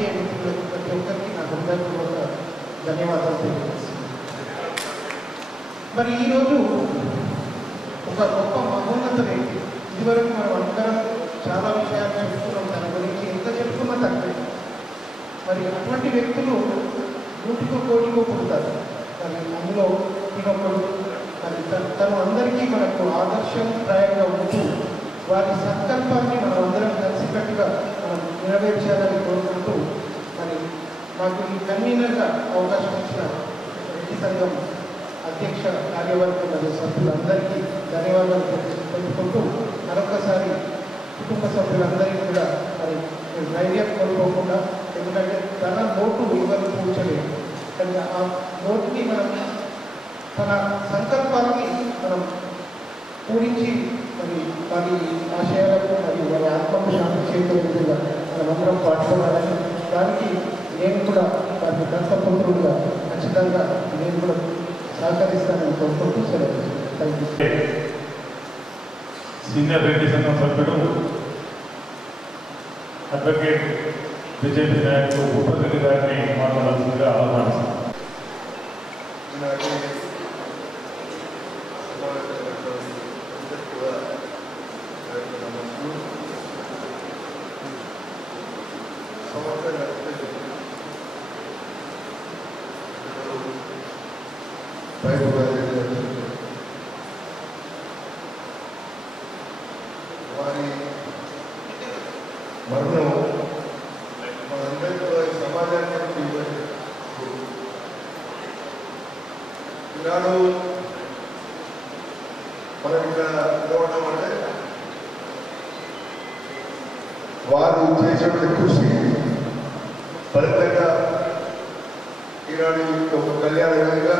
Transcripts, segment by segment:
రాజకీయ మిత్రులకు ప్రతి ఒక్కరికి నా హృదయపూర్వక ధన్యవాదాలు తెలియజేస్తున్నాను. మరి ఈరోజు ఒక గొప్ప మహోన్నత వ్యక్తి, ఇదివరకు మనం అందరం చాలా విషయాలు చెప్పుకున్నాం, దాని గురించి ఎంత చెప్పుకున్నా తక్కువే. మరి అటువంటి వ్యక్తులు నూటికో కోటికో పుడతారు. మరి అందులో ఈయనొకడు. మరి తను అందరికీ మనకు ఆదర్శప్రాయంగా ఉంటూ వారి సంకల్పాన్ని మనం అందరం కలిసికట్టుగా మనం నెరవేర్చాలని కోరుకుంటూ, మరి మాకు ఈ కన్వీనర్గా అవకాశం ఇచ్చిన రెడ్డి సంఘం అధ్యక్ష కార్యవర్గ మరియు సభ్యులందరికీ ధన్యవాదాలు తెలుపుకుంటూ, మరొకసారి కుటుంబ సభ్యులందరికీ కూడా మరి ధైర్యం కోల్పోకుండా, ఎందుకంటే తన నోటు ఎవరు కూర్చోలేదు, కానీ ఆ నోటుని మనం తన సంకల్పాన్ని మనం పూరించి మరి వారి ఆశయాలకు మరియు వారి ఆత్మకు శాంతి చేకూరే విధంగా మనమందరం పాటుపడాలని, దానికి నేను కూడా వారి దత్తపుత్రుడుగా ఖచ్చితంగా నేను కూడా సహకరిస్తానని కోరుకుంటూ సెలవు. Thank you. సీనియర్ రెడ్డి సంఘం సభ్యుడు అడ్వకేట్ బీజేపీ నాయకులు ఉపరెడ్డి గారిని మాట్లాడాల్సిందిగా ఆహ్వానిస్తున్నాను. వారి మరణం మనందరికీ కూడా ఈ సమాజానికి ఈనాడు మనం ఇక్కడ నిలవడం అంటే వారు చేసేటువంటి కృషి ఫలితంగా ఈనాడు ఒక కళ్యాణ వేదిక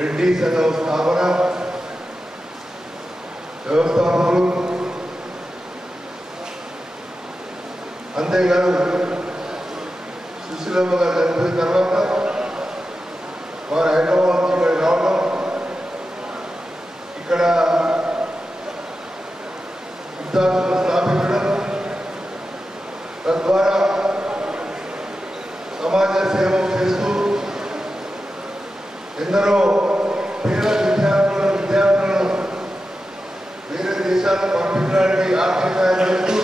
రెడ్డి సంఘం స్థాపన వ్యవస్థాపకులు, అంతేకాదు సుశీలమ్మ గారు చనిపోయిన తర్వాత వారు హైదరాబాద్ నుంచి ఇక్కడ రావడం, ఇక్కడ విద్యార్థులను స్థాపించడం, తద్వారా సమాజ సేవ చేస్తూ ఎందరో పేద విద్యార్థులను వేరే దేశాలకు పంపించడానికి ఆర్థిక సాయం చేస్తూ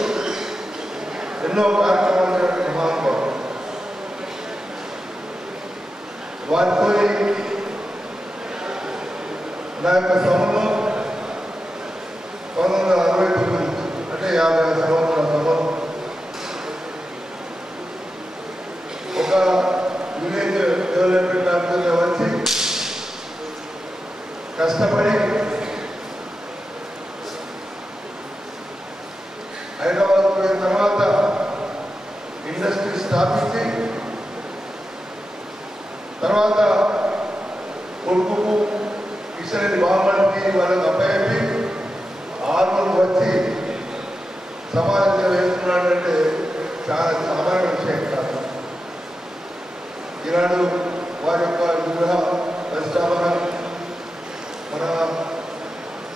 ఎన్నో కార్యక్రమాలు చేయడానికి మహానుభావులు. వారితో నా యొక్క సమయంలో 1969 అంటే 50 సంవత్సరాల సమయం ఒక విలేజ్ డెవలప్మెంట్ ఆఫీసర్గా వచ్చి కష్టపడి హైదరాబాద్ పోయిన తర్వాత ఇండస్ట్రీ స్థాపించి తర్వాత కొడుకు కిషన్ బామ్మడికి వాళ్ళకి అప్పయ్యి ఆర్మలు వచ్చి సమాజంగా వేస్తున్నాడంటే చాలా సాధారణ విషయం కాదు. ఈనాడు వారి యొక్క విగ్రహ ప్రతిష్టాపన మన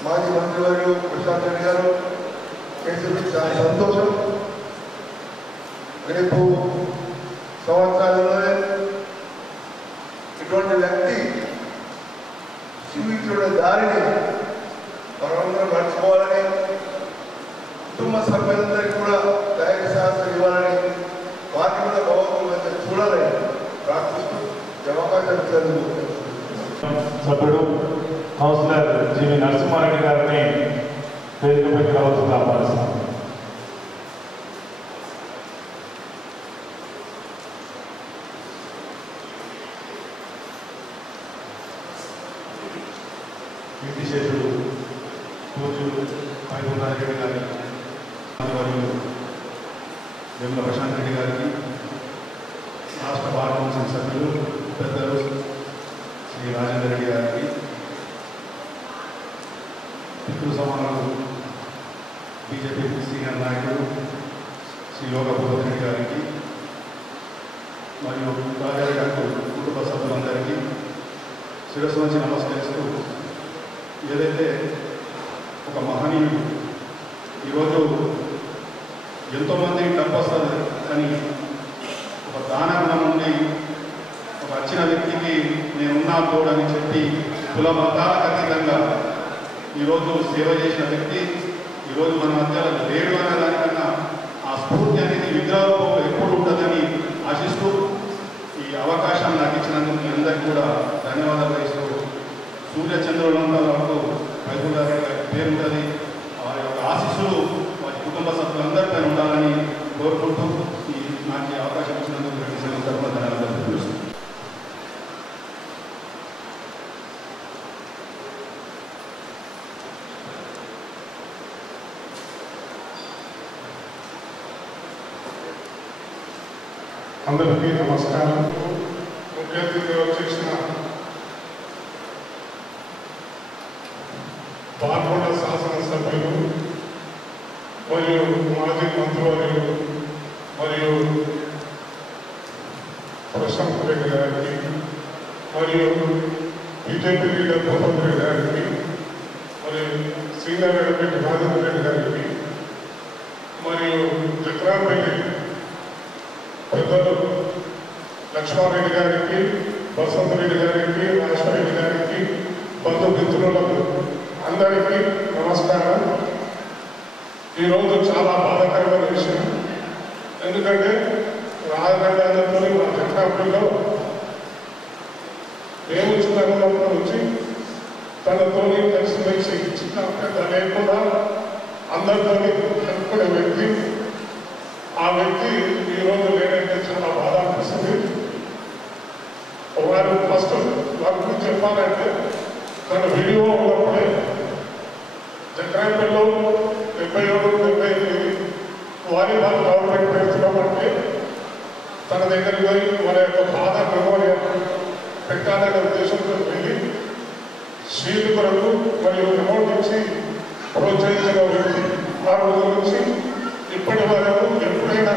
మాజీ మంత్రివర్యులు ప్రశాంత్ రెడ్డి గారు చేసి చాలా సంతోషం. రేపు సంవత్సరాలలోనే ఇటువంటి వ్యక్తి జీవించిన దారిని మనందరం నడుచుకోవాలని, కుటుంబ సభ్యులందరికీ కూడా ధైర్య శాస్త్రం ఇవ్వాలని, వారిని కూడా భగవంతుడు చూడాలని ప్రార్థిస్తూ అవకాశం సభ్యుడు కౌన్సిలర్ జీవి నరసింహారెడ్డి గారిని వేదికపైకి రావాల్సిందిగా ఆహ్వానిస్తున్నాను. విశేషుడు పూజలు వైకుంఠారెడ్డి గారి మరియు వేముల ప్రశాంత్ రెడ్డి గారికి, రాష్ట్ర బార్ కౌన్సిల్ సభ్యులు పెద్దలు శ్రీ రాజేందర్ రెడ్డి గారికి, పితృ సమానులు బీజేపీ సీనియర్ నాయకుడు శ్రీ లోకభూపతి రెడ్డి గారికి మరియు రాజారెడ్డి కుటుంబ సభ్యులందరికీ శిరస్సు నుంచి నమస్కరిస్తూ, ఏదైతే ఒక మహనీయుడు ఈరోజు ఎంతోమంది డబ్బు వస్తుంది కానీ తోడని చెప్పి కుల మతాలకు అతీతంగా ఈరోజు సేవ చేసిన వ్యక్తి ఈరోజు మన మధ్యలో లేడు అనే దానికన్నా ఆ స్ఫూర్తి అనేది విగ్రహంలో ఎప్పుడు ఉంటుందని ఆశిస్తూ ఈ అవకాశం నాకు ఇచ్చినందుకు మీ అందరికీ కూడా ధన్యవాదాలు ఇస్తూ సూర్యచంద్రులంతా వరకు వైకుంఠ గారి పేరు ఉంటుంది వారి యొక్క ఆశీస్సులు వారి కుటుంబ సభ్యులందరిపై ఉండాలని కోరుకుంటూ నాకు ఈ అవకాశం ఇచ్చినందుకు తరఫున ధన్యవాదాలు తెలుపుతున్నాను. అందరికీ నమస్కారం. ముఖ్య అతిథిగా వచ్చేసిన బాల్కొండ శాసనసభ్యులు మరియు మాజీ మంత్రివర్యులు మరియు ప్రశాంత్ రెడ్డి గారికి మరియు బీజేపీ లీడర్ భూపతి రెడ్డి గారికి మరియు సీనియర్ అడ్వకేట్ రాజేంద్ర రెడ్డి గారికి మరియు చక్రాపల్లి పెద్దలు లక్ష్మారెడ్డి గారికి వసంతరెడ్డి గారికి రాజరెడ్డి గారికి బంధుమిత్రులకు అందరికీ నమస్కారం. ఈరోజు చాలా బాధాకరమైన విషయం. ఎందుకంటే రాజధానితో మా చక్రాపల్లిలో మేము చిన్నప్పటి నుంచి తనతో కలిసిమెలిసి చిన్న పెద్ద లేకుండా అందరితో కలుపుకునే వ్యక్తి. ఆ వ్యక్తి ఈరోజు లేదంటే చాలా బాధ అనిపిస్తుంది. వారు ఫస్ట్ వారి గురించి చెప్పాలంటే తన వీడియో ఉన్నప్పుడే చక్రాపల్లిలో 77-78 వాలీబాల్ గవర్నమెంట్ పెడుతున్నామంటే తన దగ్గరికి పోయి మన యొక్క బాధ మెమోరియల్ పెట్టాలనే ఉద్దేశంతో వెళ్ళి షీల్డ్ కొరకు మరియు అమౌంట్ ఇచ్చి ప్రోత్సహించిన వ్యక్తి. ఆ రోజు నుంచి ఇప్పటి వరకు ఎప్పుడైనా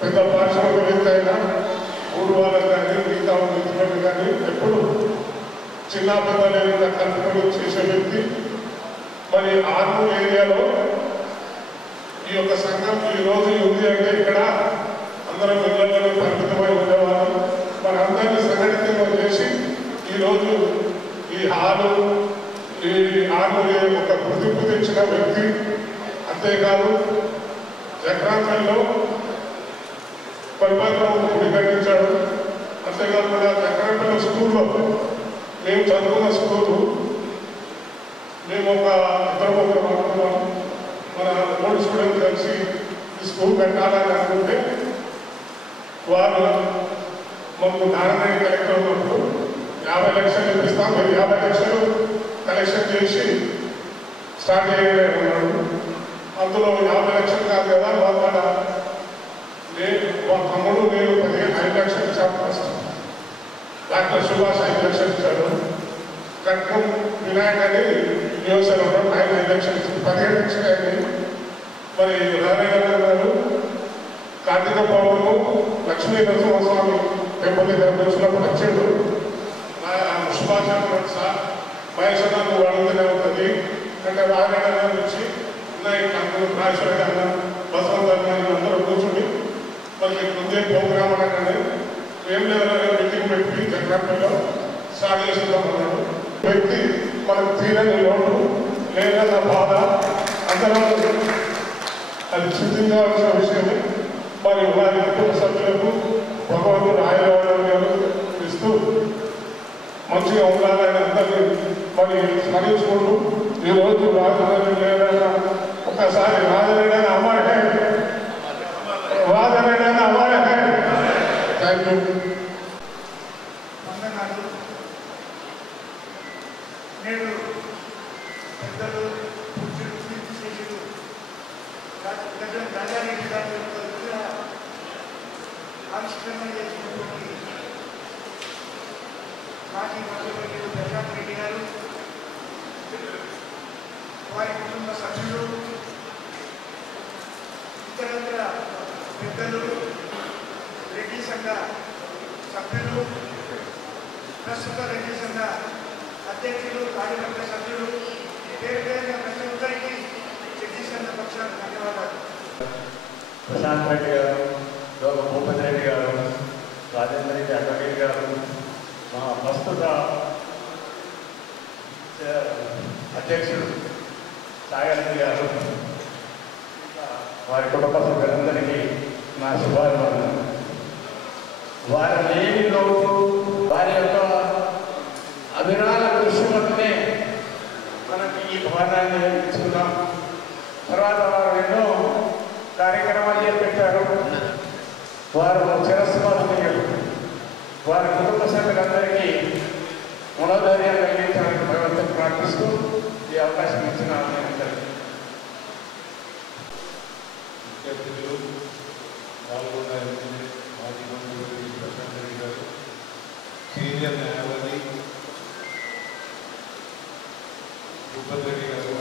పెద్ద పారిశ్రామికవేత్త అయినా ఊరు వాళ్ళకి కానీ మిగతా మిత్రులకు కానీ ఎప్పుడు చిన్న పెద్ద లేకుండా కలుపుకొని చేసే వ్యక్తి. మరి ఆర్మూర్ ఏరియాలో ఈ యొక్క సంఘం ఈరోజు ఉంది అంటే ఇక్కడ అందరం ఇళ్లలో పరిమితమై ఉండేవారు. మన అందరినీ సంఘటితంగా చేసి ఈరోజు ఈ హాలు ఈ ఆర్మూర్ ఒక గుర్తింపు తెచ్చిన వ్యక్తి. అంతేకాదు చక్రాపల్లిలో పరిపాలన గుడి కట్టించాడు. అంతేకాకుండా చక్రాపల్లి స్కూల్లో మేము చదువుకున్న స్కూలు మేము ఒక ఇద్దరు అనుకున్నాం. మన ఓల్డ్ స్టూడెంట్ కలిసి ఈ స్కూల్ కట్టాలని అనుకుంటే వారు మాకు నారాయణ కలెక్టర్ ఉన్నప్పుడు 50 లక్షలు ఇప్పిస్తాం, మీరు 50 లక్షలు కలెక్షన్ చేసి స్టార్ట్ చేయలేదు అన్నాడు. అందులో 50 లక్షలు కాదు కదా వాళ్ళ మా తమ్ముడు నేను 5 లక్షలు ఇచ్చాను. డాక్టర్ సుభాష్ 5 లక్షలు ఇచ్చాడు. కట్నం వినాయక్ అని యోసన ఆయన 5 లక్షలు ఇచ్చాడు. 17 లక్షలు అయింది. మరి నారాయణ గారు కార్తీక పౌర్ణము లక్ష్మీ నరసింహస్వామి టెంపుల్ దగ్గర వచ్చినప్పుడు వచ్చాడు. సుభాష్ అన్నాడు, సార్ మహేష్ నువ్వు అడుగుతూనే ఉంటుంది అంటే నారాయణ గారు వచ్చి రాజేశ్వరి అన్న బసవంత అందరూ కూర్చుని మరి ముందే ప్రోగ్రామ్ అనగానే ఏం లేదా మీటింగ్ పెట్టి చక్రాపల్లిలో స్టార్ట్ చేస్తున్నాం అన్నాడు. వ్యక్తి మనకు తీరని లోటు లేదన్న బాధ అందరూ అది చింతించవలసిన విషయమే. మరి వారి కుటుంబ సభ్యులకు భగవంతుడు ఆయుర్వేదాలు ఇస్తూ మంచిగా ఉండాలని అందరినీ మరి స్మరించుకుంటూ ఈరోజు రాజధాని లేదన్నా ఒకసారి రాజధాని అమరే రాజధాని అమరే. Thank you. నేడు పెద్దలు పూజ్యులు శిష్యులు రాజారెడ్డి గారి ఆవిష్కరణ చేసినటువంటి మాజీ మంత్రివర్యులు ప్రశాంత్ రెడ్డి గారు, వారి కుటుంబ సభ్యులు, ఇతరత్ర పెద్దలు, రెడ్డి సంఘ సభ్యులు, ప్రస్తుత రెడ్డి సంఘ అధ్యక్షులు, కార్యవర్గ సభ్యులు, పేరు పేరుగా ప్రతి ఒక్కరికి రెడ్డి సంఘ పక్షాన ధన్యవాదాలు. ప్రశాంత్ రెడ్డి గారు, భూపతి రెడ్డి గారు, రాజేంద్ర రెడ్డి అడ్వకేట్ గారు, మా ప్రస్తుత కుటుంబ సభ్యులందరికీ నా శుభాభివందనలు. వారి లేని లోటు, వారి యొక్క అభిరాల కృషి వల్లనే మనకి ఈ భవనాన్ని నిర్మించుకున్నాం. తర్వాత వారు ఎన్నో కార్యక్రమాలు చేపట్టారు. వారు చిరస్మరణీయులు. వారి కుటుంబ సభ్యులందరికీ మనోధైర్యం కలిగించాలని భగవంతుని ప్రార్థిస్తూ ఈ అవకాశం ఇచ్చిన అందరికీ సీనియర్ న్యాయవాది భూపత్ రెడ్డి గారు,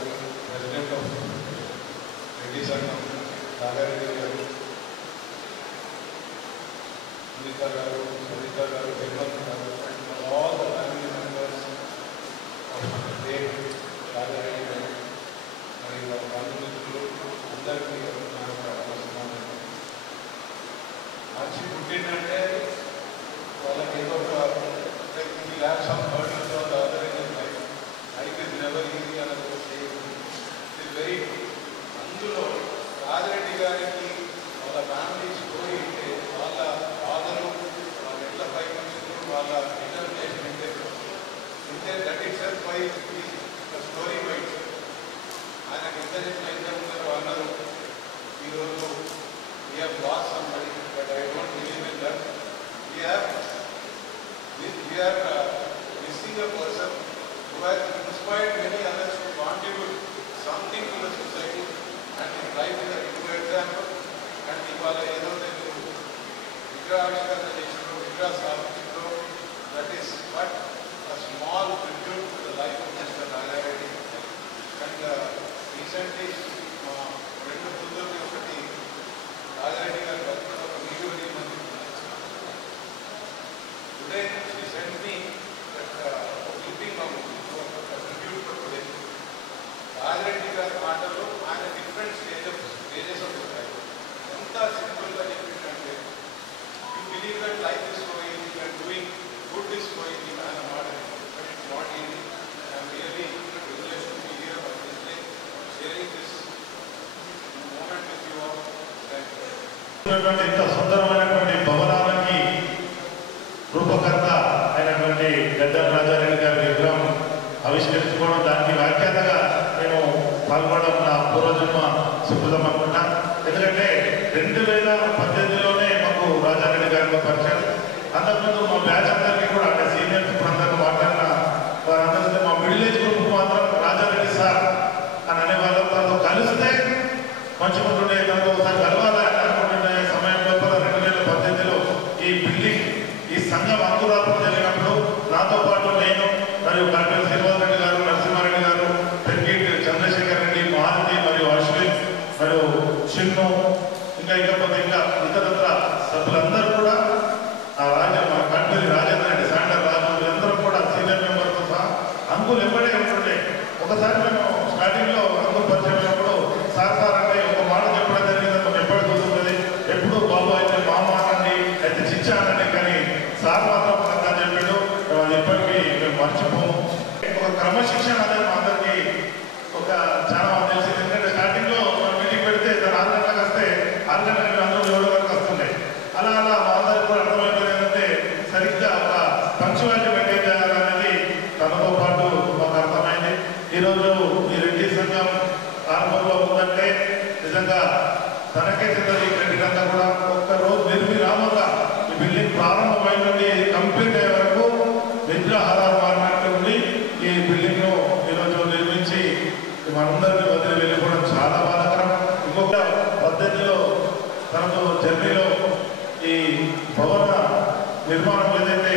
ప్రెసిడెంట్ ఆఫ్ రెడ్డి సంఘం నాగారెడ్డి గారు, సునీత గారు, Saritha garu, Hemanth garu, all the family members of Dev Nagareddy garu మరియు వాళ్ళ బంధుమిత్రులు అందరికీ మంచి పుట్టిందంటే వాళ్ళకి ఏదో ఒక lapse of burdens on the other in life. Life is never easy అన్నది ఒక స్టేజ్. ఇట్ ఇస్ వెరీ అందులో రాజరెడ్డి గారికి వాళ్ళ ఫ్యామిలీ స్టోరీ అంటే వాళ్ళ ఫాదరు వాళ్ళ ఎట్ల పైకి వచ్చింది, వాళ్ళ డిటర్మినేషన్ ఇంతే that it self by story white. ఆయనకు ఇంటర్నెట్ అయితే ఉన్నారు అన్నారు. ఈరోజు we have lost somebody, but I don't believe in that. We are missing a person who has inspired many others to contribute something to the society, and his life is a good example. And ivala edo tedu vigrahaviష్కరణ chesino vigraha sthapinchino, that is but a small tribute to the life of Mr. Nagareddy. And recently rendu kunduki okati Nagareddy garu bachana oka video read. Today she sent me that clipping of tribute for today. Nagareddy garu maatalu ఆయన different stages of his life. ఎంత simple గా చెప్పిందంటే, you believe that life is so easy and doing good is so easy ఆయన మాట, but it's not easy. I am really privileged to be here on this day, sharing this moment with you all. Thank you. ఇంత సుందరమైనటువంటి భవనానికి రూపకర్త అయినటువంటి గద్దర్ రాజారెడ్డి గారి విగ్రహం ఆవిష్కరించుకోవడం, దానికి వ్యాఖ్యాతగా నేను పాల్గొనడం నా పూర్వజన్మ సుకృతం అనుకుంటా. ఎందుకంటే 2018లోనే మాకు రాజారెడ్డి గారితో పరిచయం. అంతకుముందు మా బ్యాచ్ అందరికీ కూడా, అంటే సీనియర్స్ ఇప్పుడు అందరికీ మాట్లాడిన వారందరికీ మా మిడిల్ ఏజ్ గ్రూప్ మాత్రం రాజారెడ్డి సార్ అని అనేవాళ్ళం. తనతో కలిస్తే మంచిగా ఉంటుండే, తనతో ఒకసారి కలవాలని అనుకుంటుండే సమయం లోపల 2018లో ఈ బిల్డింగ్, ఈ సంఘం అంకురార్పణ జరిగినప్పుడు నాతో పాటు నేను మరియు డాక్టర్ శ్రీనివాస్ రెడ్డి గారు, నరసింహారెడ్డి గారు, పెరిగిట్ చంద్రశేఖర్ రెడ్డి, మారుతి మరియు అశ్విన్ మరియు చిన్ను, ఇంకా ఇతరత్ర సభ్యులందరూ కూడా మన కంపెనీ రాజేంద్ర రెడ్డి, శాండర్ రాజు, వీళ్ళందరూ కూడా సీనియర్ మెంబర్తో సహా అంకులు ఎప్పుడే ఉంటుండే. ఒకసారి మేము స్టార్టింగ్లో అంకులు పరిచయం అయినప్పుడు సార్ అంటే ఒక మాట చెప్పడం జరిగింది. మనం ఎప్పుడు చూస్తుంది, ఎప్పుడు బాబు అయితే మామ అనండి, అయితే చిచ్చా అనండి, కానీ సార్ మాత్రం అంతా చెప్పాడు. అది ఎప్పటికీ మేము మర్చిపోము. ఒక క్రమశిక్షణ అనేది మా అందరికీ ఒక చాలా తెలిసింది. ఎందుకంటే స్టార్టింగ్లో మనం మీటింగ్ పెడితే దాని 6 గంటలకు వస్తే 6 గంటలకు అందరూ 7 వరకు వస్తుండే. అలా మా అందరికీ కూడా అర్థమైపోయింది ఏంటంటే సరిగ్గా ఒక పంక్చువాలిటీ మెయింటైన్ చేయాలనేది తనతో పాటు మాకు అర్థమైంది. ఈరోజు ఈ రెడ్డి సంఘం ఆరంభంలో ఉందంటే నిజంగా తనకే చెందది క్రెడిట్ అంతా కూడా. ఒక్కరోజు నిర్విరామంగా ఈ బిల్డింగ్ ప్రారంభమైన నుండి కంప్లీట్ అయ్యే వరకు విగ్రహాలు మారినట్టు ఉండి ఈ బిల్డింగ్ను ఈరోజు నిర్మించి మనందరినీ వదిలి వెళ్ళిపోవడం చాలా బాధాకరం. ఇంకొక పద్ధతిలో తనతో జర్నీలో ఈ భవన నిర్మాణం ఏదైతే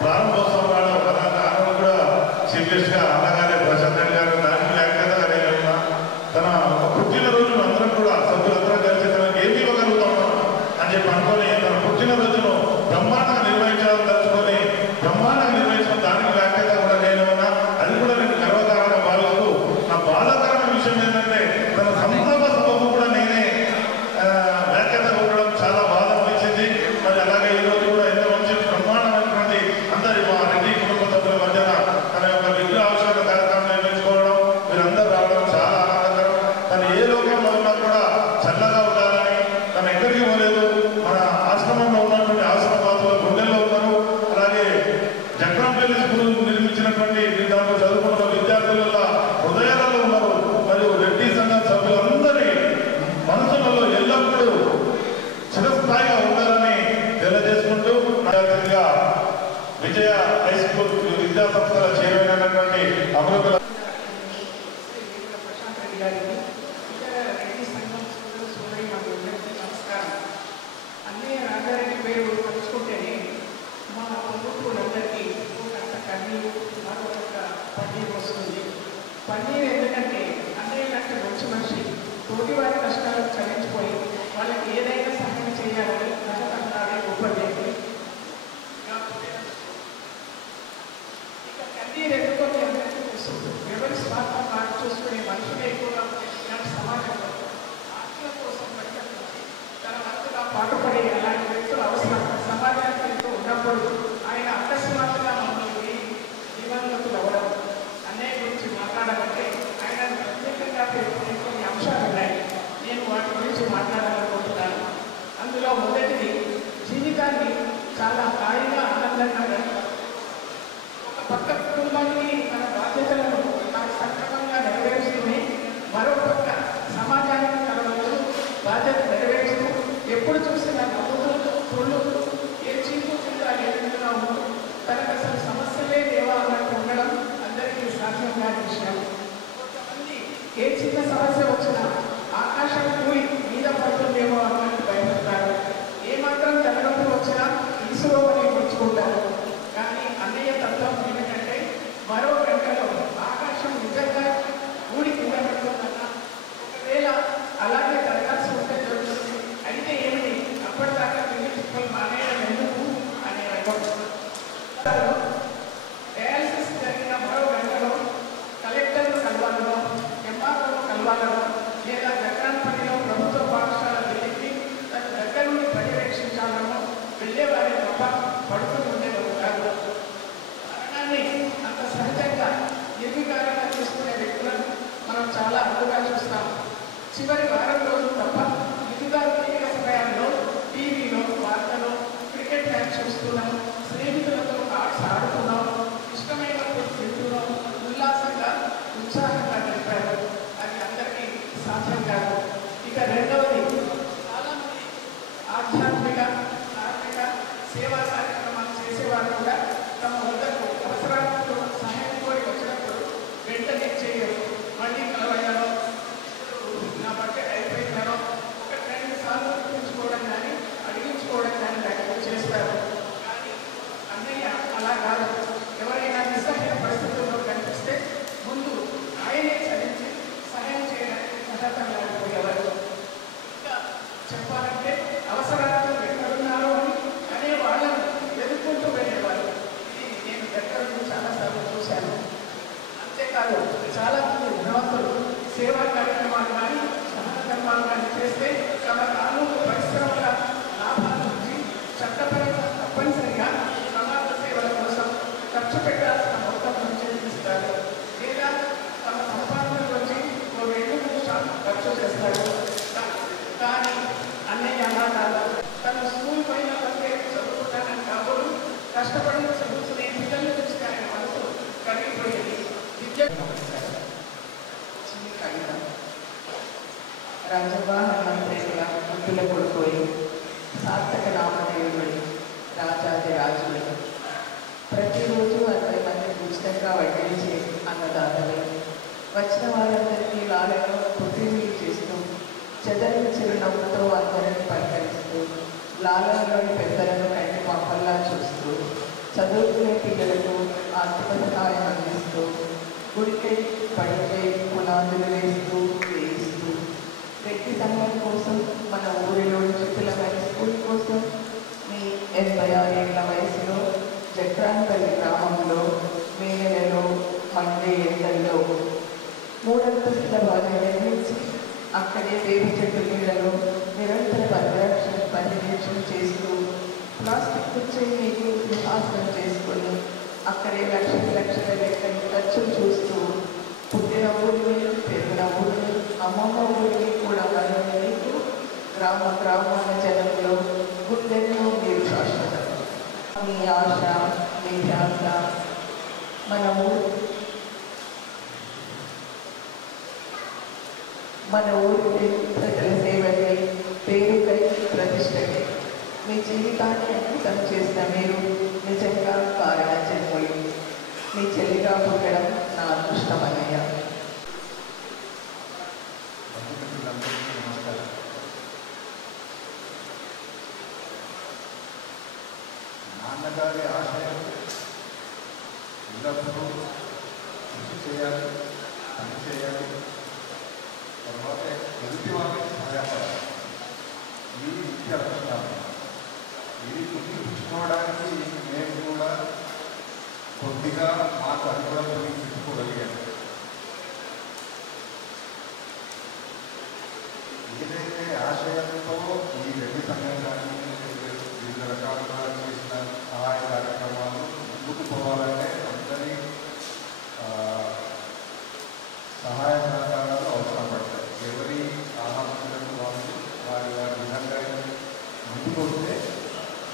ప్రారంభోత్సవం నాడు ఆనాడు కూడా చీఫ్ గెస్ట్గా అన్నగానే ప్రశాంత్ రెడ్డి గారు, దానికి వ్యాఖ్యాతగా నేను ఉన్నా. తన పుట్టినరోజును అందరం కూడా సభ్యులందరం కలిసి తనకు ఏమి ఇవ్వగలుగుతాం అని చెప్పి అనుకొని తన పుట్టినరోజును బ్రహ్మాండంగా నిర్వహించాలని తలుచుకొని బ్రహ్మాండంగా నిర్వహించిన దానికి వ్యాఖ్యాత కూడా నేను ఉన్నా. అది కూడా నేను గర్వకారంగా భావిస్తూ, నా బాధాకరమైన విషయం ఏంటంటే తన సంతాప సభకు కూడా నేనే వ్యాఖ్యాతగా ఉండడం చాలా బాధ అనిపించింది. మరి అలాగే ఈరోజు కూడా ఎంత మంచి బ్రహ్మాండమైనటువంటి అందరి మా రెడ్డి కుటుంబ సభ్యుల మధ్యన తన యొక్క విగ్రహావిష్కరణ కార్యక్రమం నిర్వహించుకోవడం, మీరందరూ రావడం చాలా ఆనందకరం. తను ఏ లోకంలో ఉన్నా కూడా చల్లగా ఉండాలని విజయ హై స్కూల్ విద్యా సంస్థల చైర్మన్ అయినటువంటి అమృత ప్రశాంత్ రెడ్డి గారికి ఇతర రెడ్డి సంఘం సోదరి మాకు నమస్కారం. అన్నయ్య రాజారెడ్డి పేరు పంచుకుంటేనే మా ప్రభుత్వులందరికీ అంత కన్నీరు మరొక పన్నీరు వస్తుంది. పన్నీరు ఎందుకంటే అన్నయ్య లాంటి మంచి మనిషి తోటివారి కష్టాలకు చలించిపోయి వాళ్ళకి ఏదైనా సహాయం చేయాలని ప్రజలంటాడే గొప్ప వ్యక్తి. ఇక కన్నీరు ఎందుకో మీ అందరికీ తెలుసు. ఎవరి స్వార్థం వాటి చూసుకునే మనుషులే ఎక్కువగా ఇలాంటి సమాజంలో ఆత్మల కోసం బయటకు తన వంతుగా పాటుపడే అలాంటి వ్యక్తులు అవసరం. సమాజానికి ఎంతో ఉన్నప్పుడు ఆయన అకస్మాత్తుగా మమ్మల్ని జీవనోత్తులు అవ్వడం అన్నయ్య గురించి మాట్లాడాలంటే ఆయన ప్రత్యేకంగా పేర్కొనే కొన్ని అంశాలు ఉన్నాయి. నేను వాటి గురించి మాట్లాడాలనుకుంటున్నాను. అందులో మొదటిది జీవితాన్ని చాలా హాయిగా ఆనందంగా ఒక పక్క కుటుంబానికి మన బాధ్యతలను సక్రమంగా నెరవేరుస్తూనే మరో పక్క సమాజానికి తన బాధ్యత నెరవేరుస్తూ ఎప్పుడు చూసినా నవ్వుతూ తోళ్ళు ఏ చీపు చింత లేకుండా ఉంటూ తనకు అసలు సమస్యలే లేవా అన్నట్టు ఉండడం అందరికీ సాధ్యం కాని విషయం. కొంతమంది ఏ చిన్న సమస్య వచ్చినా ఆకాశం కూలి మీద పడుతుందేమో అన్నట్టు భయపడతారు. ఏమాత్రం తలనొప్పి వచ్చినా ఈశ్వరోని గుర్చుకుంటారు. కానీ అన్నయ్య తత్వం ఏమిటంటే మరో గంటలో ఆకాశం నిజంగా ఊడి కింద పడుతుందన్నా ఒకవేళ అలాగే జరగాల్సి ఉంటే జరుగుతుంది. అయితే ఏమిటి అప్పటిదాకా తిరిగి తిప్పలు మానేయడం ఎందుకు అనే రకం. డయాలసిస్ జరిగిన మరో గంటలో కలెక్టర్ను కలవాలనో ఎంఆర్ఓను కలవాలనో లేదా జగన్పల్లిలో ప్రభుత్వ పాఠశాల వెళ్ళి తన దగ్గర నుండి పర్యవేక్షించాలనో వెళ్ళేవారే తప్ప పడుకుని ఉండేవారు కాదు. మరణాన్ని అంత సహజంగా నిర్వికారంగా తీసుకునే వ్యక్తులను మనం చాలా అరుదుగా చూస్తాం. చివరి వారం రోజులు తప్ప మిగతా తీరిక సమయాల్లో టీవీలో వార్తలో క్రికెట్ మ్యాచ్ చూస్తున్నాం, స్నేహితులతో కార్డ్స్ ఆడుతున్నాం, ఇష్టమైన తింటున్నాం, ఉల్లాసంగా ఉత్సాహంగా గడిపారు. అది అందరికీ సాధ్యం కాదు. ఇక రెండవది చాలామంది ఆధ్యాత్మిక ధార్మిక సేవా కార్యక్రమాలు చేసేవారు కూడా తమ వద్దకు అవసరాలకు సహాయం కోరి వచ్చినప్పుడు వెంటనే చేయరు. మళ్ళీ కలవడాలో నా బడ్జెట్ అయిపోయిందనో ఒక 2 సార్లు గుర్తించుకోవడం కానీ అడిగించుకోవడం కానీ లాంటివి చేస్తారు. కానీ అన్నయ్య అలా కాదు. ఎవరైనా నిస్సహాయ పరిస్థితుల్లో కనిపిస్తే ముందు ఆయనే చదివించి సహాయం చేయడానికి మద్దతుపోయేవారు. ఇంకా చెప్పాలంటే అవసరాలతో ఎక్కడున్నారో అనే వాళ్ళను ఎదుర్కొంటూ వెళ్ళేవారు. ఇది నేను దగ్గర నుంచి చాలాసార్లు చూశాను. అంతేకాదు చాలామంది ధనవంతులు సేవా కార్యక్రమాలు కానీ సహన కర్మాలు కానీ చేస్తే తమ కానూను పరిశ్రమల లాభాల నుంచి చట్టపరంగా తప్పనిసరిగా సమాజ సేవల కోసం ఖర్చు పెట్టాల్సిన మొత్తం నుంచి ఇస్తారు. లేదా తమ సంపాదన నుంచి 2-3 శాతం ఖర్చు చేస్తారు. కానీ అన్నయ్య అలా కాదు. తన స్కూల్ పైన వస్తే చదువుకుంటానని కాబోలు కష్టపడి చదువుకునే పిల్లల నుంచి ఆయన మనసు కరిగిపోయింది. విద్య రాజవ్వ హనుమంతుడిగా ముద్దుల కొడుకోయి సార్థక నామదేవుడి రాజాది రాజులు ప్రతిరోజు 60 మందికి ఉచితంగా వడ్డించే అన్నదాతలే వచ్చిన వారందరికీ లాలను పుట్టినీళ్ళు చేస్తూ చెదరిన చిరునవ్వుతో అందరిని పలకరిస్తూ లాలలోని పెద్దలను కంటి పాపల్లా చూస్తూ చదువుకునే పిల్లలకు ఆర్థిక సహాయం అందిస్తూ గుడికై పడికై పునాదులు వేస్తూ వేయిస్తూ వ్యక్తి సంఘం కోసం మన ఊరిలో చిత్తులమైన స్కూల్ కోసం మీ 86 ఏళ్ల వయసులో జట్రాన్పల్లి గ్రామంలో మే నెలలో మండే ఎండల్లో 3 అంతస్తుల భవనం నిర్మించి అక్కడే వేప చెట్టు నీళ్ళలో నిరంతర పర్యవేక్షణ చేస్తూ ప్లాస్టిక్ కుర్చీని మీకు సింహాసనం చేసుకొని అక్కడే లక్షల లెక్కని ఖర్చులు చూస్తూ పుట్టిన ఊరిని పెరిగిన ఊరిని అమ్మమ్మ ఊరిని కూడా మీకు గ్రామాల జనంలో గుండెల్లో మీరు శాశ్వతం. మీ ఆశ మీ ధ్యాస మన ఊరి ప్రజల సేవకై పేరుకై ప్రతిష్టకై మీ జీవితాన్ని అంకితం చేసిన మీరు నిజంగా కారణం చెప్పి మీ చెల్లిగా పుట్టడం నా అదృష్టమయ్యా. నమస్కారం. నాన్నగారి ఆశయం ఎల్లప్పుడూ కృషి చేయాలి, పని చేయాలి, తర్వాత ఎదుటి వారికి సహాయపడాలి. ఈ ముఖ్య లక్షణాలు ఇది పుట్టించుకోవడానికి మేము కూడా కొద్దిగా మాకు అది కూడా పుట్టించుకోగలిగాము. ఏదైతే ఆశయంతో ఈ రెడ్డి సంఘం కానీ వివిధ రకాలుగా చేసిన సహాయ కార్యక్రమాలు ముందుకు పోవాలంటే అందరి సహాయ సహకారాలు అవసరం పడతాయి. ఎవరి ఆహారం వాళ్ళు వారి వారి విధంగా ముందుకు వస్తే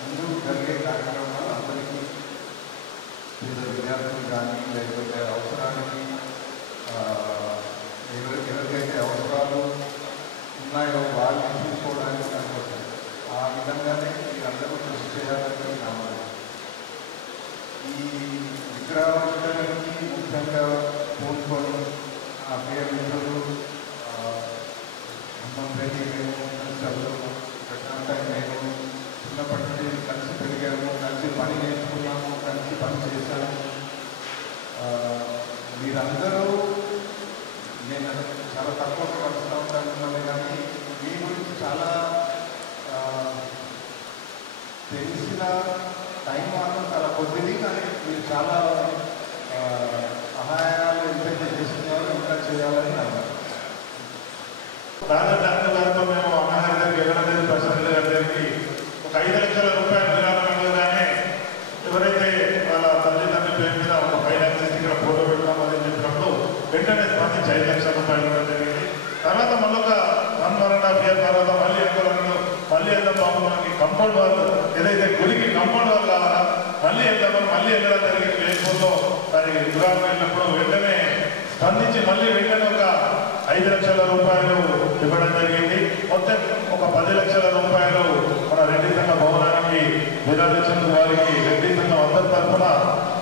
ముందుకు జరిగే కార్యక్రమాలు అందరికీ వివిధ విద్యార్థులు కానీ లేకపోతే అవసరానికి ఎవరికైతే అవసరాలు ఉన్నాయో వాళ్ళని తీసుకోవడానికి అనుకుంటారు. ఆ విధంగానే మీరందరూ కృషి చేయాలని కావాలి. ఈ విగ్రహావిష్కరణకి ముఖ్యంగా పూనుకొని ఆ ప్రియ మిత్రులు హనుమంతరెడ్డి మేము చదువు ప్రశాంతంగా నేను చిన్నప్పటి నుండి కలిసి పెరిగాము, కలిసి పని నేర్చుకున్నాము, కలిసి పని చేశాము. మీరందరూ నేను చాలా తక్కువగా కలుస్తూ ఉంటాను కానీ మీ గురించి చాలా తెలిసిన టైం మాత్రం చాలా కొద్దిది, కానీ మీరు చాలా సహాయాలు ఎంతైతే చేస్తున్నారు ఇంకా చేయాలని అన్నారు. రాజా డాక్టర్ గారితో మేము అన్నగారి దగ్గరికి వెళ్ళలేదు, ప్రశాంత్ గారి దగ్గరికి ఒక 5 లక్షల రూపాయలు విరాళం ఇవ్వగానే ఎవరైతే వాళ్ళ తల్లిదండ్రుల పేరు మీద ఒక 5 లక్షలు ఇక్కడ ఫోటో పెడతామని చెప్పినప్పుడు వెంటనే స్పందించి 5 లక్షల రూపాయలు ఇవ్వడం జరిగింది. తర్వాత మళ్ళీ ఒక 1.5 year తర్వాత మళ్ళీ అనుకోవడంలో మళ్ళీ వెళ్దాం బాబు, మనకి కంపౌండ్ వాళ్ళు ఏదైతే గుడికి కంపౌండ్ వాళ్ళు కావాలా మళ్ళీ వెళ్దామని మళ్ళీ వెళ్ళడం జరిగింది. వేసుకుల్లో మరి విరాళం వెళ్ళినప్పుడు వెంటనే స్పందించి మళ్ళీ వెంటనే ఒక 5 లక్షల రూపాయలు ఇవ్వడం జరిగింది. మొత్తం ఒక 10 లక్షల రూపాయలు మన రెడ్డి సంఘ భవనానికి విరాళించినందుకు వారికి రెడ్డి సంఘం అందరి తరఫున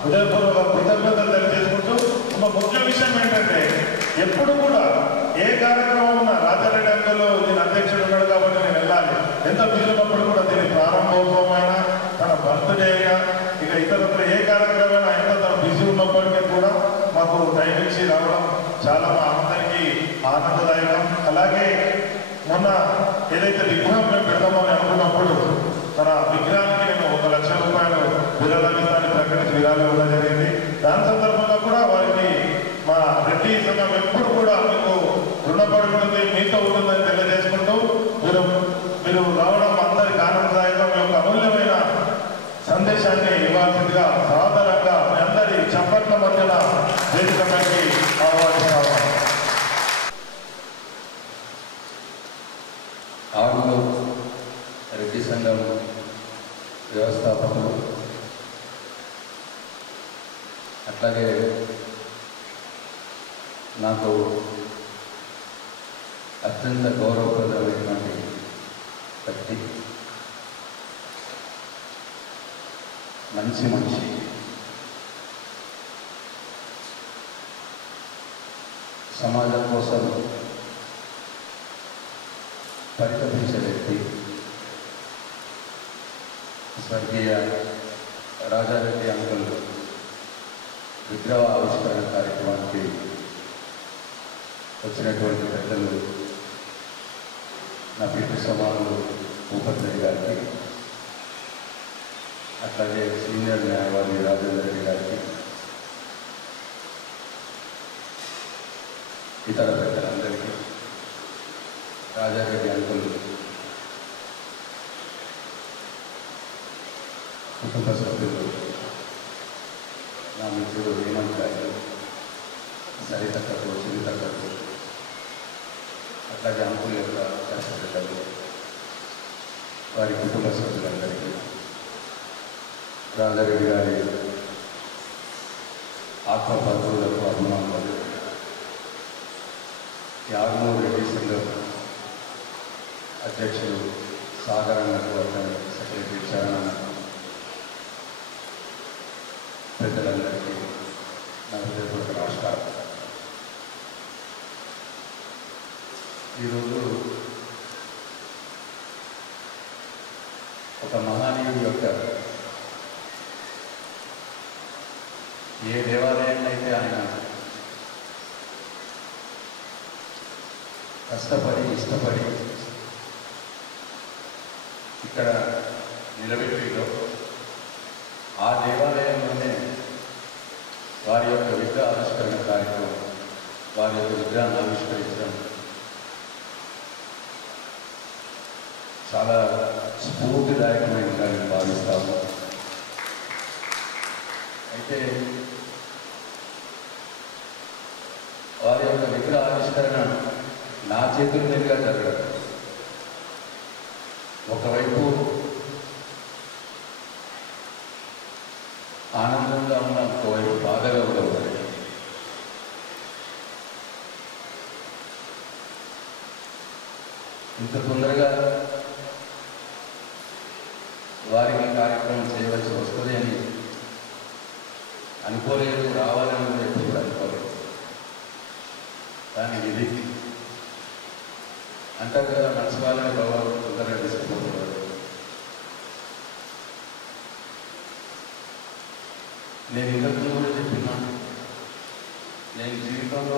హృదయపూర్వక కృతజ్ఞతలు తెలియజేసుకుంటూ ఒక ముఖ్య విషయం ఏంటంటే ఎప్పుడు కూడా ఏ కార్యక్రమం ఉన్నా రాజారెడ్డి అంకులు దీని అధ్యక్షుడు ఉన్నాడు కాబట్టి నేను వెళ్ళాలి, ఎంత బిజీనప్పుడు కూడా దీని ప్రారంభోత్సవమైనా తన బర్త్డే అయినా ఇక ఇతరత్ర ఏ కార్యక్రమమైనా ఎంత తను బిజీ ఉన్నప్పటికీ కూడా మాకు టైం ఇచ్చి రావడం చాలా మా అందరికీ ఆనందదాయకం. అలాగే మొన్న ఏదైతే విగ్రహం మేము పెడతామని అనుకున్నప్పుడు తన విగ్రహానికి నేను 1 లక్ష రూపాయలు విరాళాన్ని ప్రకటించి విరాళం ఇవ్వడం జరిగింది. దాని సందర్భంగా కూడా వారికి మా రెడ్డి సంఘం ఎప్పుడు కూడా మీకు రుణపడి ఉంటుంది, మీతో ఉంటుందని తెలియజేసుకుంటూ మీరు రావడం అందరికి ఆనందదాయకం. మీ యొక్క అమూల్యమైన సందేశాన్ని ఇవ్వాల్సిందిగా సాధారణంగా మీ అందరి చప్పట్ల మధ్యన వేదికపైకి ఆహ్వానిస్తాము. ఆడులో రెడ్డి సంఘం వ్యవస్థాపకులు అట్లాగే నాకు అత్యంత గౌరవప్రదమైనటువంటి వ్యక్తి, మంచి మనిషి, సమాజం కోసం పరితపించే వ్యక్తి, స్వర్గీయ రాజారెడ్డి అంకుల్ విగ్రహ ఆవిష్కరణ కార్యక్రమానికి వచ్చినటువంటి పెద్దలు నా పీఠ సమానులు భూపతి గారికి, అట్లాగే సీనియర్ న్యాయవాది రాజేంద్ర రెడ్డి గారికి, ఇతర పెద్దలందరికీ, రాజారెడ్డి అంకుల్ కుటుంబ సభ్యులు, నా మిత్రుడు హేమంత్ గారు, సరితక్కకు, సునీతక్కకు, అట్లాగే అంకుల్ యొక్క శాస్త్రవేత్తలు, వారి కుటుంబ సభ్యులందరికీ, రాజారెడ్డి గారి ఆత్మబంధువులకు అభిమానులు, యాగమూరు రెడ్డి సంఘం అధ్యక్షులు సాగరన్నకు, అతని సెక్రటరీ చరణ్, పెద్దలందరికీ నా హృదయపూర్వక నమస్కారం. ఈరోజు ఒక మహానీయుడి యొక్క ఏ దేవాలయాన్ని అయితే ఆయన కష్టపడి ఇష్టపడి ఇక్కడ నిలబెట్టిలో ఆ దేవాలయంలోనే వారి యొక్క విగ్రహ ఆవిష్కరణ కార్యక్రమం, వారి యొక్క విగ్రహాన్ని ఆవిష్కరించడం చాలా స్ఫూర్తిదాయకమైనగా నేను భావిస్తాము. అయితే వారి యొక్క విగ్రహ ఆవిష్కరణ నా చేతుల మీదుగా జరగడం, ఒకవైపు ఆనందంగా ఉన్న, ఒకవైపు బాధగా కూడా ఉంది. ఇంత తొందరగా వారికి కార్యక్రమం చేయవలసి వస్తుంది అని అనుకోలేదు, రావాలని కూడా ఎప్పుడు కూడా అనుకోలేదు. కానీ ఇది అంటారు కదా, మనసు వాళ్ళని భగవంతుడు తొందరగా తీసుకుపోతున్నారు. నేను ఇంతకుముందు కూడా చెప్పినాను, నేను జీవితంలో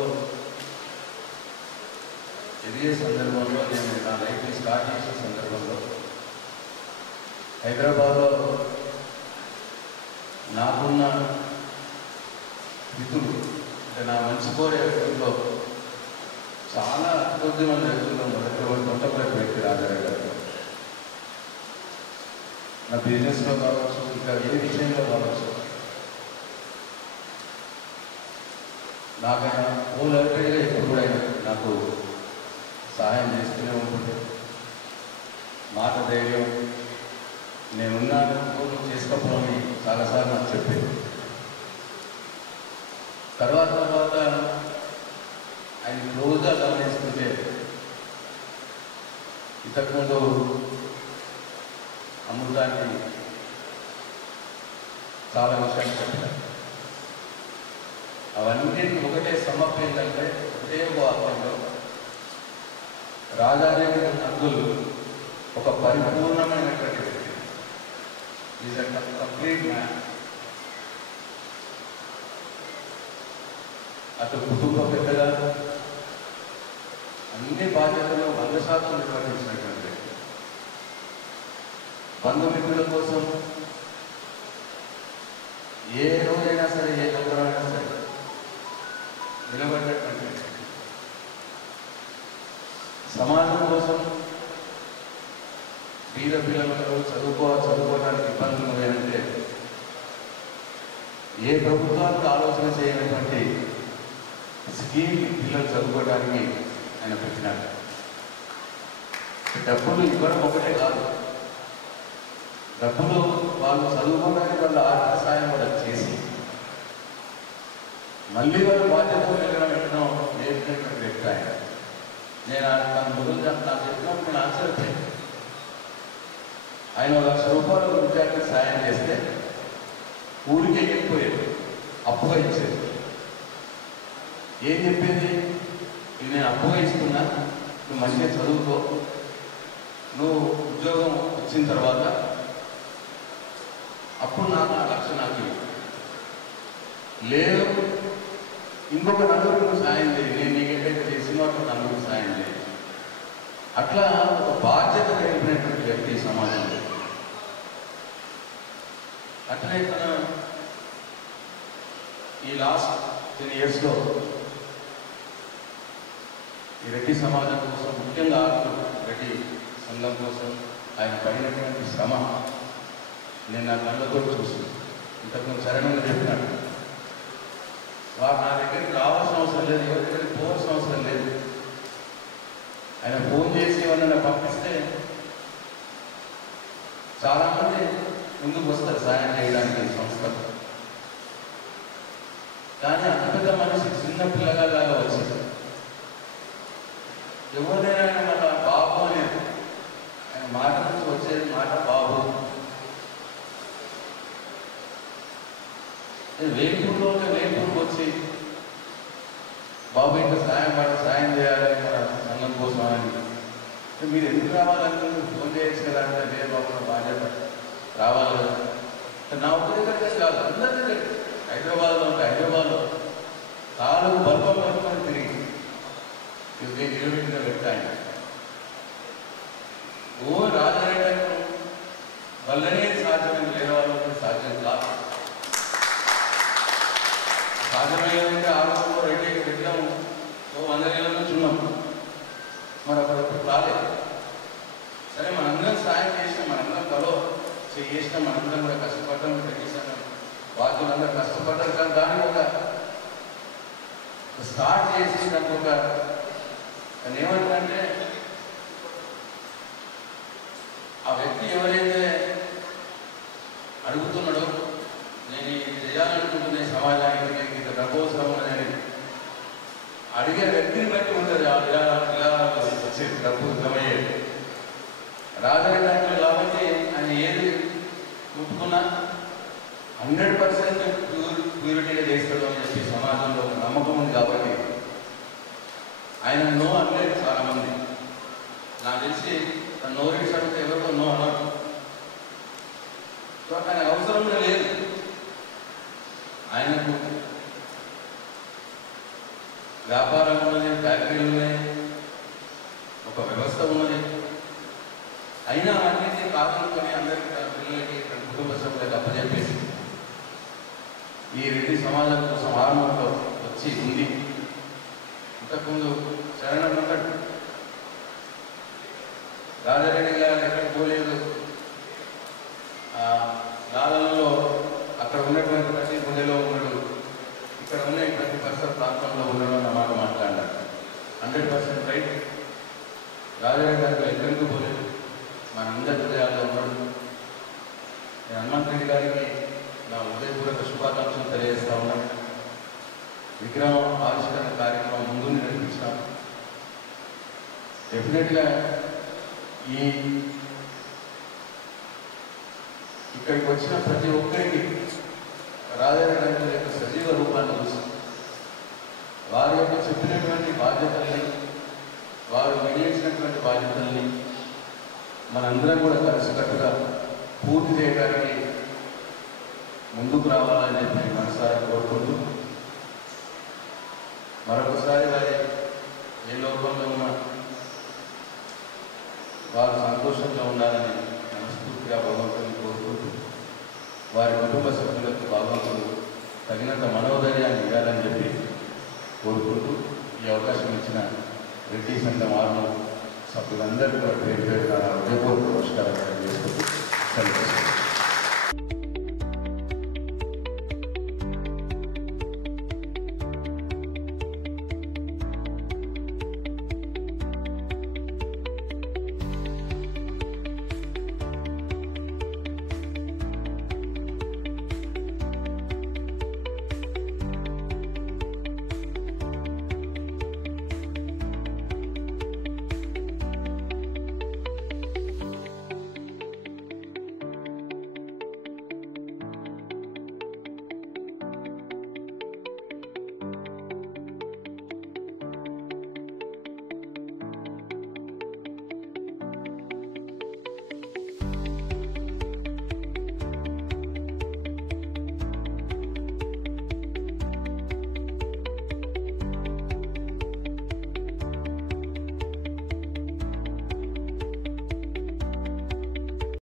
ఎదిగే సందర్భంలో, నేను నా లైఫ్ని స్టార్ట్ చేసిన సందర్భంలో హైదరాబాద్లో నాకున్న మిత్రులు, అంటే నా మంచి కోరే వ్యక్తుల్లో చాలా కొద్ది మంది వ్యక్తుల్లో మొట్టమొదటి వ్యక్తి రాజారావు గారు. నా బిజినెస్లో కావచ్చు, ఇంకా ఏ విషయంలో కావచ్చు, నాకైనా హోల్హెల్టెడ్గా ఎప్పుడు కూడా నాకు సహాయం చేస్తూనే ఉంటుంది. మాట ధైర్యం, నేనున్నాను, నువ్వు చేసుకోపోని చాలాసార్లు నాకు చెప్పేది. తర్వాత ఆయన క్లోజ్గా గమనిస్తుంటే, ఇంతకుముందు అమృతానికి చాలా విషయాలు చెప్పారు. అవన్నిటిని ఒకటే సమర్పణ ఏంటంటే, ఒకటే వాక్యంలో రాజారెడ్డి అంకుల్ ఒక పరిపూర్ణమైనటువంటి వ్యక్తి, ఈజ్ అ కంప్లీట్ మ్యాన్. అటు కుటుంబ పెద్దగా అన్ని బాధ్యతలు 100% నిర్వహించినటువంటి వ్యక్తి. బంధుమిత్రుల కోసం ఏ రోజైనా సరే, ఏ అవసరమైనా సరే నిలబడినటువంటి వ్యక్తి. సమాజం కోసం పేద పిల్లలకు చదువుకోవడానికి ఇబ్బందులు ఏంటంటే ఏ ప్రభుత్వానికి ఆలోచన చేయనటువంటి స్కీమ్ పిల్లలు చదువుకోవడానికి ఆయన పెట్టినాడు. డబ్బులు ఇవ్వడం ఒకటే కాదు, డబ్బులు వాళ్ళు చదువుకోవడానికి వాళ్ళ ఆర్థిక సాయం కూడా చేసి మళ్ళీ వాళ్ళ బాధ్యతలు వెళ్ళడం నేర్పినటువంటి వ్యక్తి ఆయన. నేను తన మొదలు నాకు చెప్పినప్పుడు నేను ఆశ్చర్యపోయాను. ఆయన 1,00,000 రూపాయలు విద్యార్థికి సాయం చేస్తే ఊరికే వెళ్ళిపోయేది, అప్పుగా ఇచ్చేది. ఏం చెప్పేది, ఇది నేను అప్పుగా ఇస్తున్నా, నువ్వు మంచిగా చదువుకో, నువ్వు ఉద్యోగం వచ్చిన తర్వాత అప్పుడు నాకు 1,00,000 నాకు లేదు, ఇంకొక నలుగురికి నువ్వు సాయం చేయి, నేను నీకేంటైతే చేసినా ఒక నలుగురికి సాయం చేయి. అట్లా ఒక బాధ్యత నేర్పినటువంటి వ్యక్తి సమాజంలో. అట్లే తన ఈ లాస్ట్ 10 yearsలో ఈ రెడ్డి సమాజం కోసం, ముఖ్యంగా రెడ్డి సంఘం కోసం ఆయన పడినటువంటి శ్రమ నేను నా కళ్ళతో చూసి, ఇంతకుముందు చరణంగా చెప్పినాడు, వారు నా దగ్గరికి రావాల్సిన అవసరం లేదు, ఎవరి దగ్గరికి పోవాల్సిన అవసరం లేదు. ఆయన ఫోన్ చేసి ఏమన్నా పంపిస్తే చాలామంది ముందుకు వస్తారు సాయం చేయడానికి సంస్థలు. కానీ అంత పెద్ద మనిషి చిన్న పిల్లగాలాగా వచ్చింది. ఎవరినైనా ఆయన మళ్ళా బాబు అనేది, ఆయన మాట నుంచి వచ్చేది మాట బాబు. వేపూరుకు వచ్చి బాబు ఇంకా సాయం చేయాలి మన సంఘం కోసం అని మీరు ఎందుకు రావాలంటే ఫోన్ చేయొచ్చు కదా అంటే లేదు బాబు బాధ్యత రావాలి కదా. నా ఒక్క దగ్గర కాదు, అందరి దగ్గర హైదరాబాద్లో తాలూకు బల్పం తిరిగి నిలబెట్టిన వ్యక్తి ఆయన. రాజారెడ్డి వల్లనే సాధ్యమైన వేరే వాళ్ళకి సాధ్యం కాదు. సాధ్యమయ్యేదంటే ఆరోగ్యంలో రెడ్డి 100 ఏళ్ళ నుంచి ఉన్నాం, మరి అప్పుడు రాలేదు. సరే మనందరం సాయం చేసినాం, మనందరం చేసినాం, మనందరం కూడా కష్టపడ్డాం, పెట్టేసాం, వాళ్ళందరూ కష్టపడ్డారు. కానీ దానికి ఒక స్టార్ట్ చేసి దానికి ఒక ఏమంటే ఆ వ్యక్తి ఎవరైతే అడుగుతున్నాడో నేను ఇది చేయాలనుకుంటున్న సమాజానికి ఇంత డబ్బు అవసరం ఉన్నదని అడిగే వ్యక్తిని బట్టి ఉంటుంది ఆ విరాళాలు వచ్చేది, డబ్బు జమయ్యేది. రాజారెడ్డి కాబట్టి ఆయన ఏది ముట్టుకున్నా 100% ప్యూరిటీగా చేస్తాడు అని చెప్పి సమాజంలో ఒక నమ్మకం ఉంది. కాబట్టి ఆయన నో అనలేదు చాలామంది. నాకు తెలిసి తను నోరేసి అడిగితే ఎవరికో నో అన్నారు. సో ఆయన అవసరం లేదు. ఆయనకు వ్యాపారం ఉన్నది, ఫ్యాక్టరీలు ఉన్నాయి, ఒక వ్యవస్థ ఉన్నది. అయినా అన్నింటినీ కాదనుకొని అందరికీ తన పిల్లలకి తన కుటుంబ సభ్యులకు అప్పచెప్పేసి ఈ రెడ్డి సమాజం కోసం ఆరంభంలో వచ్చి ఉంది. ఇంతకుముందు శరణం అన్నాడు, రాజారెడ్డి గారు ఎక్కడికి పోలేదు, లాలలో అక్కడ ఉన్నటువంటి ప్రతి గుండెలో ఉన్నాడు, ఇక్కడ ఉన్న ప్రతి పరిసర ప్రాంతంలో ఉన్నాడు అన్న మాట మాట్లాడారు. 100% రైట్. రాజారెడ్డి గారు ఎక్కడికి పోలేదు, మనందరి హృదయాల్లో ఉన్నాడు. నేను హనుమంత్ రెడ్డి గారికి నా హృదయపూర్వక శుభాకాంక్షలు తెలియజేస్తా ఉన్నాను. విగ్రహం ఆవిష్కరణ కార్యక్రమం ముందు నడిపించాం. డెఫినెట్గా ఇక్కడికి వచ్చిన ప్రతి ఒక్కరికి రాజారెడ్డి యొక్క సజీవ రూపాన్ని చూసి వారి యొక్క చెప్పినటువంటి బాధ్యతల్ని, వారు నిర్ణయించినటువంటి బాధ్యతల్ని మనందరం కూడా కలిసికట్టుగా పూర్తి చేయడానికి ముందుకు రావాలని చెప్పి మనసారా కోరుకుంటూ మరొకసారి వారి ఏ లోకంలో ఉన్న వారు సంతోషంగా ఉండాలని మనస్ఫూర్తిగా భగవంతుని కోరుకుంటూ వారి కుటుంబ సభ్యులకు భగవంతుడు తగినంత మనోధైర్యాన్ని ఇవ్వాలని చెప్పి కోరుకుంటూ ఈ అవకాశం ఇచ్చిన రెడ్డి సంఘం ఆర్మీ సభ్యులందరూ కూడా పేరు పేరు హృదయపూర్వక నమస్కారాలు చేసుకుంటూ సెలవు.